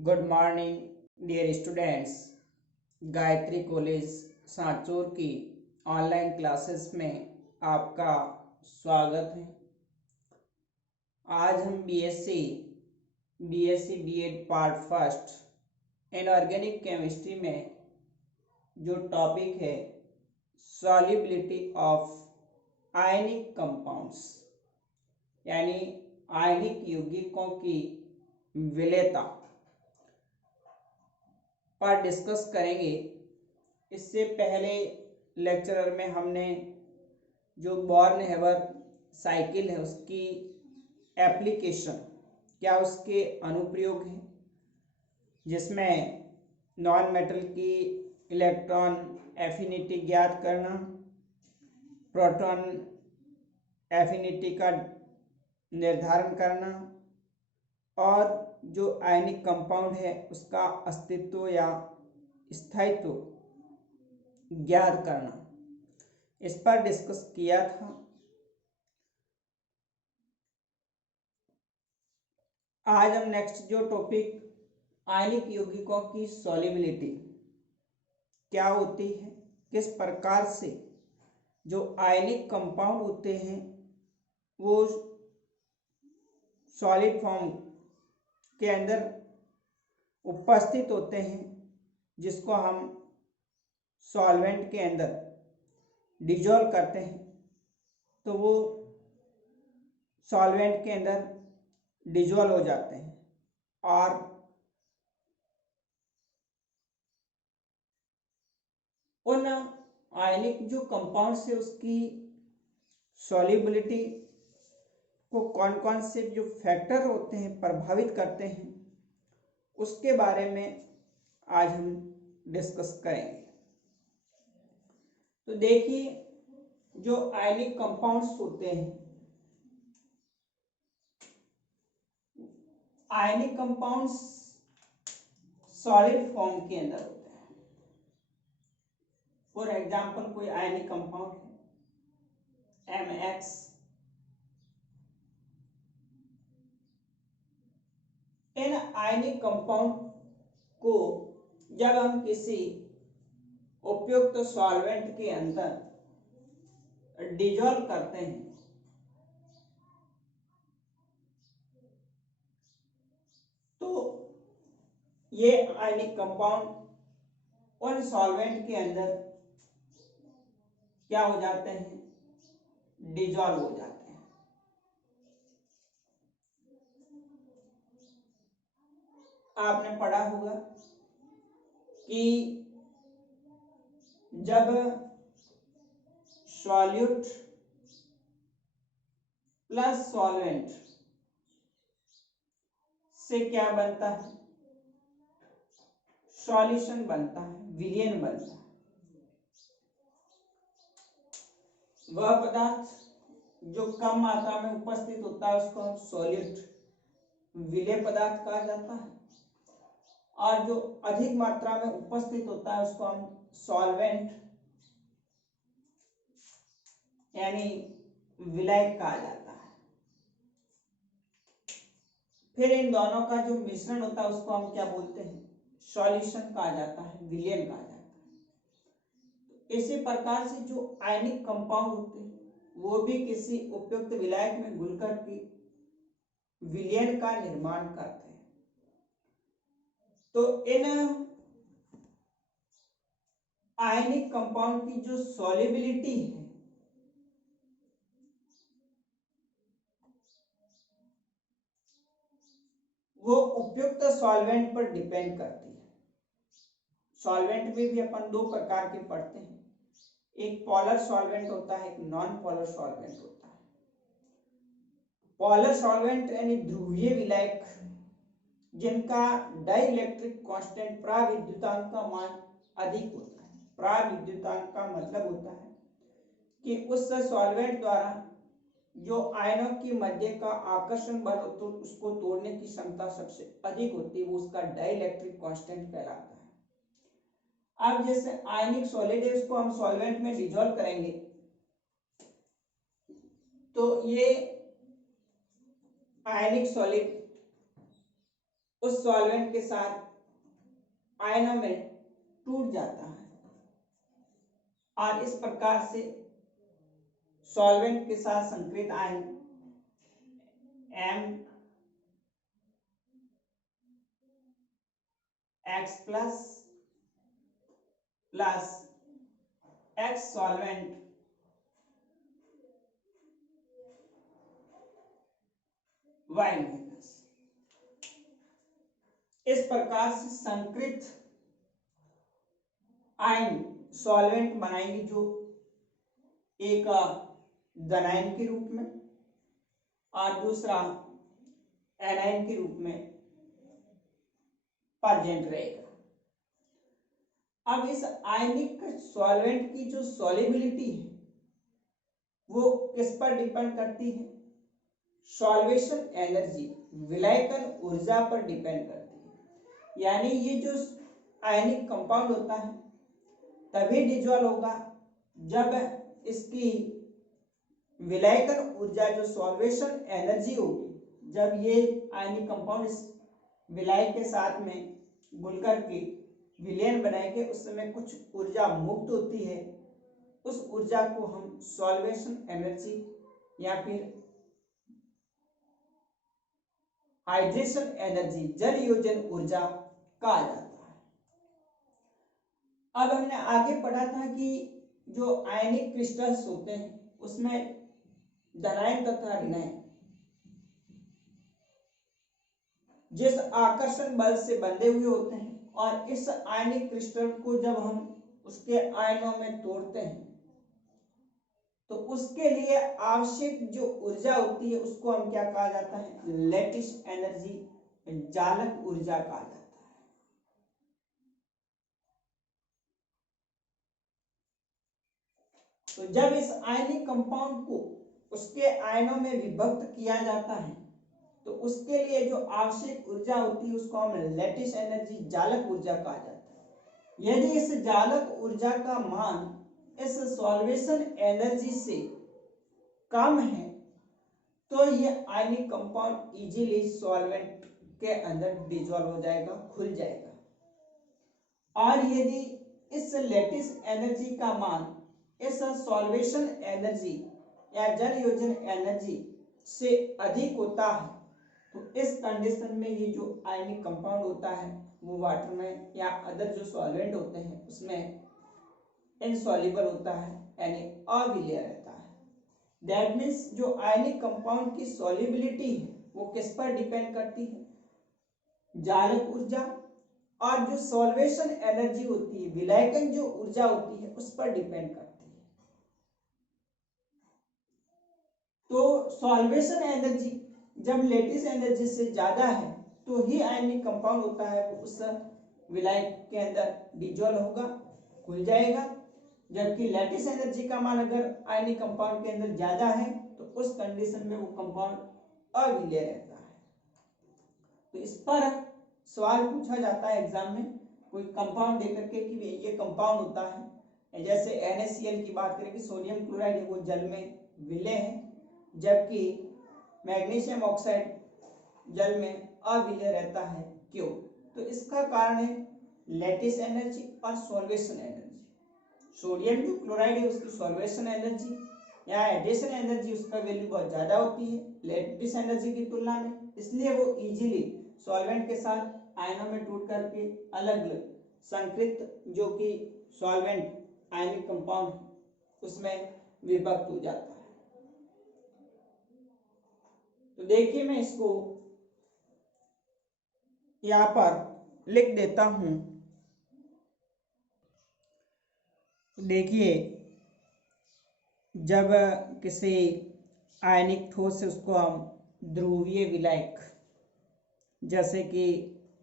Good morning dear students. Gayatri college Sanchore की online classes में आपका स्वागत है। आज हम BSc BEd part first inorganic chemistry में जो टॉपिक है सॉल्युबिलिटी ऑफ आयनिक कंपाउंड्स यानी आयनिक यौगिकों की विलेयता पर डिस्कस करेंगे। इससे पहले लेक्चर में हमने जो बॉर्न हेबर साइकिल है उसकी एप्लीकेशन क्या उसके अनुप्रयोग हैं, जिसमें नॉन मेटल की इलेक्ट्रॉन एफिनिटी ज्ञात करना, प्रोटॉन एफिनिटी का निर्धारण करना और जो आयनिक कंपाउंड है उसका अस्तित्व या स्थायित्व ज्ञात करना, इस पर डिस्कस किया था। आज हम नेक्स्ट जो टॉपिक आयनिक यौगिकों की सॉल्युबिलिटी क्या होती है, किस प्रकार से जो आयनिक कंपाउंड होते हैं वो सॉलिड फॉर्म के अंदर उपस्थित होते हैं, जिसको हम सॉल्वेंट के अंदर डिजोल्व करते हैं तो वो सॉल्वेंट के अंदर डिजोल्व हो जाते हैं और उन आयनिक जो कंपाउंड्स है उसकी सॉल्युबिलिटी को कौन कौन से जो फैक्टर होते हैं प्रभावित करते हैं उसके बारे में आज हम डिस्कस करेंगे। तो देखिए, जो आयनिक कंपाउंड्स होते हैं, आयनिक कंपाउंड्स सॉलिड फॉर्म के अंदर होते हैं। फॉर एग्जांपल कोई आयनिक कंपाउंड है MX, इन आयनिक कंपाउंड को जब हम किसी उपयुक्त सॉल्वेंट के अंदर डिजोल्व करते हैं तो ये आयनिक कंपाउंड उन सॉल्वेंट के अंदर क्या हो जाते हैं, डिजोल्व हो जाते हैं। आपने पढ़ा होगा कि जब सॉल्यूट प्लस सॉल्वेंट से क्या बनता है, सॉल्यूशन बनता है, विलयन बनता है। वह पदार्थ जो कम मात्रा में उपस्थित होता है उसको हम सॉल्यूट विलेय पदार्थ कहा जाता है, और जो अधिक मात्रा में उपस्थित होता है उसको हम सॉल्वेंट यानी विलायक कहा जाता है। फिर इन दोनों का जो मिश्रण होता है उसको हम क्या बोलते हैं, सॉल्यूशन कहा जाता है, विलयन कहा जाता है। इसी प्रकार से जो आयनिक कंपाउंड होते हैं वो भी किसी उपयुक्त विलायक में घुलकर के विलयन का निर्माण करते हैं। तो इन आयनिक कंपाउंड की जो सॉल्युबिलिटी है वो उपयुक्त सॉल्वेंट पर डिपेंड करती है। सॉल्वेंट में भी अपन दो प्रकार के पढ़ते हैं, एक पोलर सॉल्वेंट होता है, एक नॉन पोलर सॉल्वेंट होता है। पोलर सॉल्वेंट यानी ध्रुवीय विलायक जिनका डाइइलेक्ट्रिक कांस्टेंट प्राविद्युतांक का मान अधिक होता है। प्राविद्युतांक का मतलब होता है कि उस सॉल्वेंट द्वारा जो आयनों की मध्य का आकर्षण बल तो उसको तोड़ने की क्षमता सबसे अधिक होती है, वो उसका डाइइलेक्ट्रिक कांस्टेंट कहलाता है। अब जैसे आयनिक सॉलिड है उसको हम सॉल्वेंट में डिसॉल्व करेंगे तो ये आयनिक सॉलिड उस सॉल्वेंट के साथ आयनों में टूट जाता है और इस प्रकार से सॉल्वेंट के साथ संक्रित आयन Mx plus X solvent Y minus, इस प्रकार से संक्रित आयन सॉल्वेंट बनाएंगे जो एक धनायन के रूप में और दूसरा एनायन के रूप में प्रेजेंट रहेगा। अब इस आयनिक सॉल्वेंट की जो सॉल्युबिलिटी है वो किस पर डिपेंड करती है? सॉल्वेशन एनर्जी, विलायकन ऊर्जा पर डिपेंड करती है। यानी ये जो आयनिक कंपाउंड होता है तभी डिजॉल्व होगा जब इसकी विलायकन ऊर्जा जो सॉल्वेशन एनर्जी होगी, जब ये आयनिक कंपाउंड इस विलायक के साथ में घुल करके विलयन बनाएंगे उस समय कुछ ऊर्जा मुक्त होती है। उस ऊर्जा को हम सॉल्वेशन एनर्जी या फिर हाइड्रेशन एनर्जी, जल योजन ऊर्जा कहा जाता है। अब हमने आगे पढ़ा था कि जो आयनिक क्रिस्टल्स होते हैं उसमें धनायन तथा ऋणायन जिस आकर्षण बल से बंधे हुए होते हैं और इस आयनिक क्रिस्टल को जब हम उसके आयनों में तोड़ते हैं तो उसके लिए आवश्यक जो ऊर्जा होती है उसको हम क्या कहा जाता है? लैटिस एनर्जी, जालक ऊर्जा कहा जाता है। तो जब इस आयनिक कंपाउंड को उसके आयनों में विभक्त किया जाता है तो उसके लिए जो आवश्यक ऊर्जा होती है उसको हम लैटिस एनर्जी, जालक ऊर्जा कहा जाता है। यदि इस जालक ऊर्जा का मान इस सॉल्वेशन एनर्जी से कम है तो ये आयनिक कंपाउंड इजीली सॉल्वेंट के अंदर डिसॉल्व हो जाएगा, खुल जाएगा। और यदि इस लैटिस एनर्जी का मान इस सॉल्वेशन एनर्जी या जल योजन एनर्जी से अधिक होता है तो इस कंडीशन में ये जो आयनिक कंपाउंड होता है वो वाटर में या अदर जो सॉल्वेंट होते हैं उसमें इनसॉल्युबल होता है, यानी अविलेय रहता है। दैट मीन्स जो आयनिक कंपाउंड की सॉल्युबिलिटी है वो किस पर डिपेंड करती है? जालक ऊर्जा और जो सॉल्वेशन एनर्जी होती है, विलायकन जो ऊर्जा होती है उस पर डिपेंड करती है। तो सॉल्वेशन एनर्जी जब लैटिस एनर्जी से ज्यादा है तो ही आयनिक कंपाउंड होता है वो उस विलायक के अंदर डिसॉल्व होगा, खुल जाएगा। जबकि लैटिस एनर्जी का मान अगर आयनिक कंपाउंड के अंदर ज्यादा है तो उस कंडीशन में वो कंपाउंड अविलेय रहता है। तो इस पर सवाल पूछा जाता है एग्जाम में, कोई कंपाउंड देकर के कि ये कंपाउंड होता है। जैसे NaCl की बात करें कि सोडियम क्लोराइड है वो जल में विलेय है जबकि मैग्नीशियम ऑक्साइड जल में अविलेय रहता है। क्यों? तो इसका कारण है लैटिस एनर्जी और सॉल्वेशन एनर्जी। सोडियम जो क्लोराइड है उसकी सॉल्वेशन एनर्जी या एडिशन एनर्जी उसका वैल्यू बहुत ज़्यादा होती है लैटिस एनर्जी की तुलना में, इसलिए वो इजीली सॉल्वेंट के साथ आयनों में टूट करके अलग अलग संकृत जो कि सॉल्वेंट आयनिक कंपाउंड उसमें विभक्त हो जाता है। तो देखिए मैं इसको यहाँ पर लिख देता हूं। देखिए जब किसी आयनिक ठोस से उसको हम ध्रुवीय विलायक जैसे कि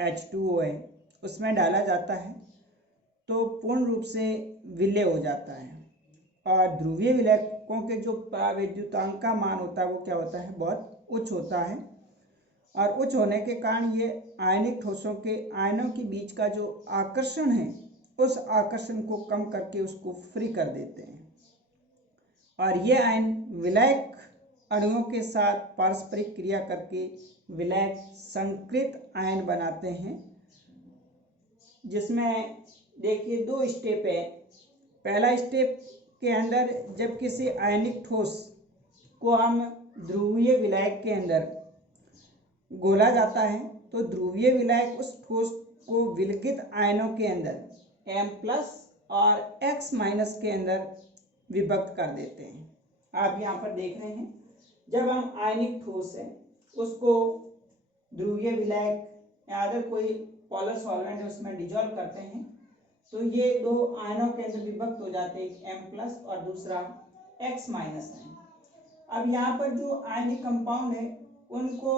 H2O है उसमें डाला जाता है तो पूर्ण रूप से विलय हो जाता है और ध्रुवीय विलायकों के जो परावैद्युतांक का मान होता है वो क्या होता है? बहुत उच्च होता है और उच्च होने के कारण ये आयनिक ठोसों के आयनों के बीच का जो आकर्षण है उस आकर्षण को कम करके उसको फ्री कर देते हैं और ये आयन विलायक अणुओं के साथ पारस्परिक क्रिया करके विलायक संकृत आयन बनाते हैं, जिसमें देखिए 2 स्टेप है। पहला स्टेप के अंदर जब किसी आयनिक ठोस को हम ध्रुवीय विलायक के अंदर घोला जाता है तो ध्रुवीय विलायक उस ठोस को विलगित आयनों के अंदर M+ और X- के अंदर विभक्त कर देते हैं। आप यहाँ पर देख रहे हैं, जब हम आयनिक ठोस है उसको ध्रुवीय विलायक या अदर कोई पोलर सॉल्वेंट है उसमें डिजोल्व करते हैं तो ये 2 आयनों के अंदर विभक्त हो जाते हैं, M+ और दूसरा X- है। अब यहाँ पर जो आयनिक कंपाउंड है उनको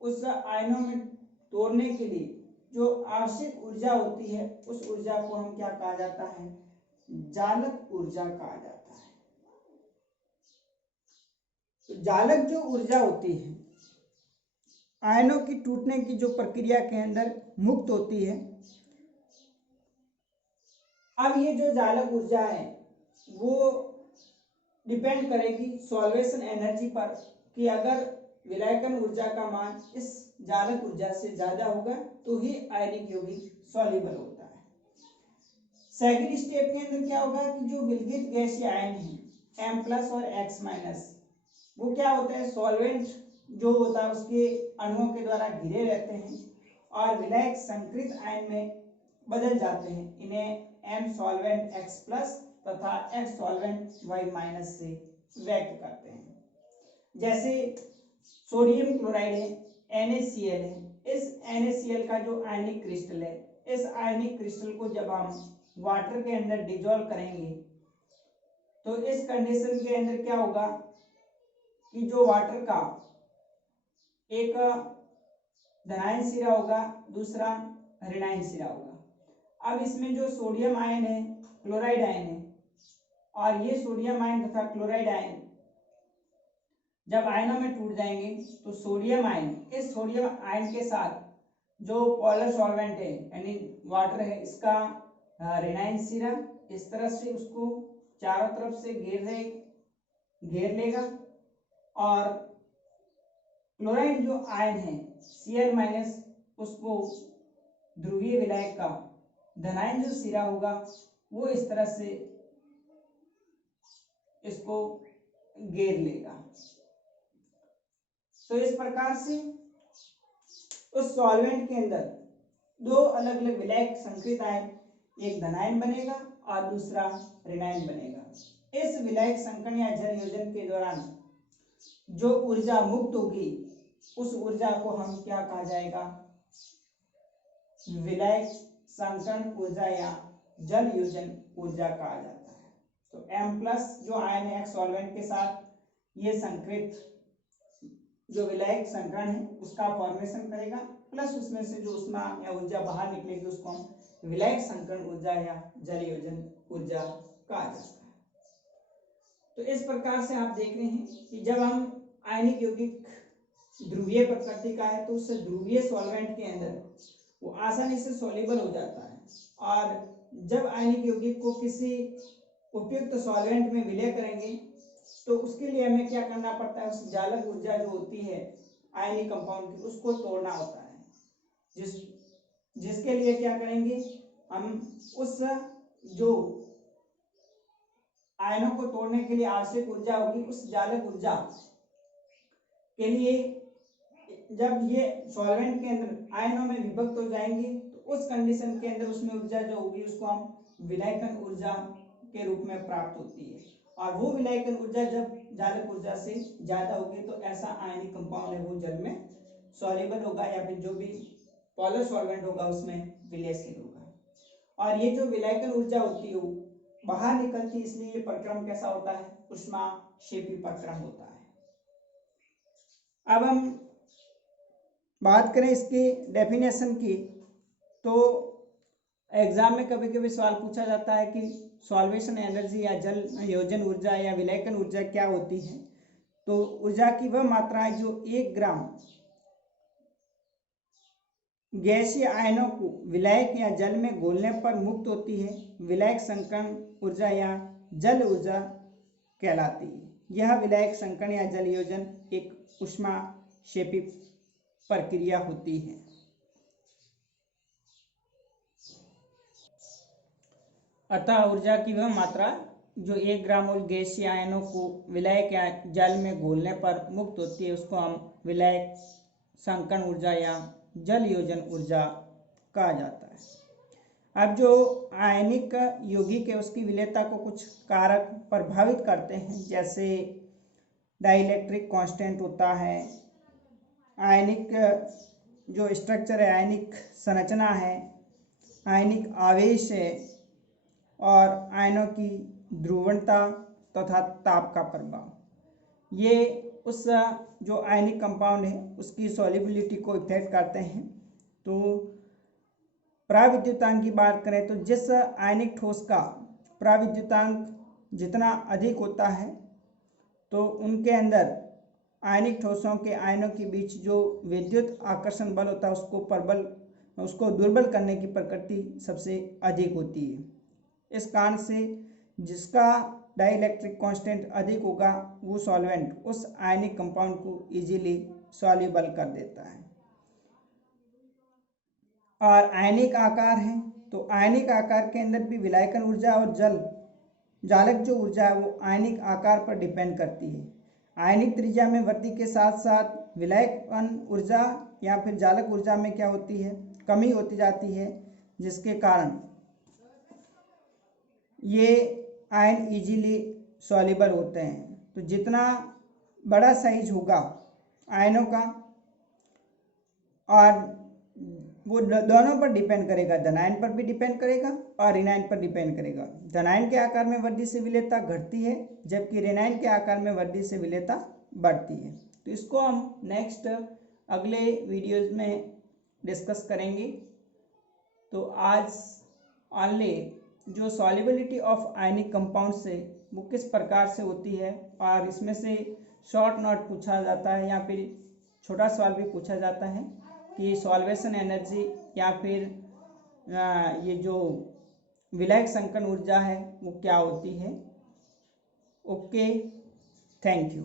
उस आयनों में तोड़ने के लिए जो आवश्यक ऊर्जा होती है उस ऊर्जा को हम क्या कहा जाता है, जालक ऊर्जा कहा जाता है। तो जालक जो ऊर्जा होती है आयनों की टूटने की जो प्रक्रिया के अंदर मुक्त होती है। अब ये जो जालक ऊर्जा है वो डिपेंड करेगी सॉल्वेशन एनर्जी पर कि अगर विलायकन ऊर्जा का मान इस जालक ऊर्जा से ज्यादा होगा तो ही आयनिक यौगिक सॉल्युबल होता है। सेकंड स्टेप के अंदर क्या होगा कि जो विलगित गैसीय आयन है M+ और X- वो क्या होता है, सॉल्वेंट जो होता है उसके अणुओं के द्वारा घिरे रहते हैं और विलायक संकृत आयन में बदल जाते हैं। इन्हें M सॉल्वेंट X+ तथा X सॉल्वेंट Y- से व्यक्त करते हैं। जैसे सोडियम क्लोराइड है NaCl है, इस NaCl का जो आयनिक क्रिस्टल है, इस आयनिक क्रिस्टल को जब हम वाटर के अंदर डिजोल्व करेंगे तो इस कंडीशन के अंदर क्या होगा कि जो वाटर का एक धनायन सिरा होगा, दूसरा ऋणायन सिरा होगा। अब इसमें जो सोडियम आयन है, क्लोराइड आयन है और ये सोडियम आयन तथा क्लोराइड आयन जब आयनों में टूट जाएंगे तो सोडियम आयन इस सोडियम आयन के साथ जो पोलर सॉल्वेंट है यानी वाटर है इसका ऋणायन सिरा इस तरह से उसको चारों तरफ से घेर लेगा और क्लोराइड जो आयन है Cl- उसको ध्रुवीय विलायक का धनायन जो सिरा होगा वो इस तरह से इसको घेर लेगा। तो इस प्रकार से उस सॉल्वेंट के अंदर 2 अलग अलग विलायक संकृत आयन, एक धनायन बनेगा और दूसरा ऋणायन बनेगा। इस विलायक संकरण या जल योजन के दौरान जो ऊर्जा मुक्त होगी उस ऊर्जा को हम क्या कहा जाएगा, विलायक संकरण ऊर्जा या जल योजन ऊर्जा कहा जाता है। तो M+ जो आयन है X सॉल्वेंट के साथ ये संकृत जो विलायक संकरण है उसका फॉर्मेशन करेगा, प्लस उसमें से जो उष्मा या ऊर्जा बाहर निकलेगी उसको हम विलायक संकरण ऊर्जा या जल योजन ऊर्जा कहा जाता है। तो इस प्रकार से आप देख रहे हैं कि जब हम आयनिक यौगिक ध्रुवीय प्रकृति का है तो उस ध्रुवीय सॉल्वेंट के अंदर वो आसानी से सॉल्युबल हो जाता है और जब आयनिक यौगिक को किसी उपयुक्त सॉल्वेंट में विलय करेंगे तो उसके लिए हमें क्या करना पड़ता है, उस जालक ऊर्जा जो होती है आयनिक कंपाउंड की उसको तोड़ना होता है, जिसके लिए क्या करेंगे, हम उस जो आयनों को तोड़ने के लिए आवश्यक ऊर्जा होगी उस जालक ऊर्जा के लिए जब ये सॉल्वेंट के अंदर आयनों में विभक्त हो जाएंगे तो उस कंडीशन के अंदर उसमें ऊर्जा जो होगी उसको हम विलायकन ऊर्जा के रूप में प्राप्त होती है और वो विलायकन ऊर्जा जब जालक ऊर्जा से ज्यादा होगी तो ऐसा आयनिक कंपाउंड है वो जल में सॉल्युबल होगा या फिर जो भी पोलर सॉल्वेंट होगा उसमें विलयशील होगा। और ये जो विलायकन ऊर्जा होती है बाहर निकलती, इसलिए ये प्रक्रम कैसा होता है, ऊष्माक्षेपी प्रक्रम होता है। अब हम बात करें इसकी डेफिनेशन की तो एग्जाम में कभी कभी सवाल पूछा जाता है कि सॉल्वेशन एनर्जी या जल योजन ऊर्जा या विलायकन ऊर्जा क्या होती है। तो ऊर्जा की वह मात्रा है जो 1 ग्राम गैसीय आयनों को विलायक या जल में घोलने पर मुक्त होती है, विलायक संकरण ऊर्जा या जल ऊर्जा कहलाती है। यह विलायक संकरण या जल योजन एक ऊष्माक्षेपी प्रक्रिया होती है। अतः ऊर्जा की वह मात्रा जो 1 ग्राम मोल गैसीय आयनों को विलायक या जल में घोलने पर मुक्त होती है उसको हम विलायक संकरण ऊर्जा या जल योजन ऊर्जा कहा जाता है। अब जो आयनिक यौगिक है उसकी विलेयता को कुछ कारक प्रभावित करते हैं, जैसे डाइलेक्ट्रिक कांस्टेंट होता है, आयनिक जो स्ट्रक्चर है, आयनिक संरचना है, आयनिक आवेश है, और आयनों की ध्रुवणता तथा ताप का प्रभाव। ये उस जो आयनिक कंपाउंड है उसकी सॉल्युबिलिटी को इफेक्ट करते हैं। तो प्राविद्युतांक की बात करें तो जिस आयनिक ठोस का प्राविद्युतांक जितना अधिक होता है तो उनके अंदर आयनिक ठोसों के आयनों के बीच जो विद्युत आकर्षण बल होता है उसको दुर्बल करने की प्रकृति सबसे अधिक होती है। इस कारण से जिसका डाइलेक्ट्रिक कांस्टेंट अधिक होगा वो सॉल्वेंट उस आयनिक कंपाउंड को इजीली सॉल्युबल कर देता है। और आयनिक आकार है तो आयनिक आकार के अंदर भी विलायकन ऊर्जा और जालक जो ऊर्जा है वो आयनिक आकार पर डिपेंड करती है। आयनिक त्रिज्या में वृद्धि के साथ साथ विलायकन ऊर्जा या फिर जालक ऊर्जा में क्या होती है, कमी होती जाती है, जिसके कारण ये आयन इजीली सॉल्युबल होते हैं। तो जितना बड़ा साइज होगा आयनों का, और वो दोनों पर डिपेंड करेगा, धनायन पर भी डिपेंड करेगा और ऋणायन पर डिपेंड करेगा। धनायन के आकार में वृद्धि से विलेयता घटती है जबकि ऋणायन के आकार में वृद्धि से विलेयता बढ़ती है। तो इसको हम नेक्स्ट अगले वीडियोज में डिस्कस करेंगे। तो आज ऑनली जो सॉल्युबिलिटी ऑफ आयनिक कंपाउंड से वो किस प्रकार से होती है, और इसमें से शॉर्ट नोट पूछा जाता है या फिर छोटा सवाल भी पूछा जाता है कि सॉल्वेशन एनर्जी या फिर ये जो विलायक संकरण ऊर्जा है वो क्या होती है। Okay, thank you.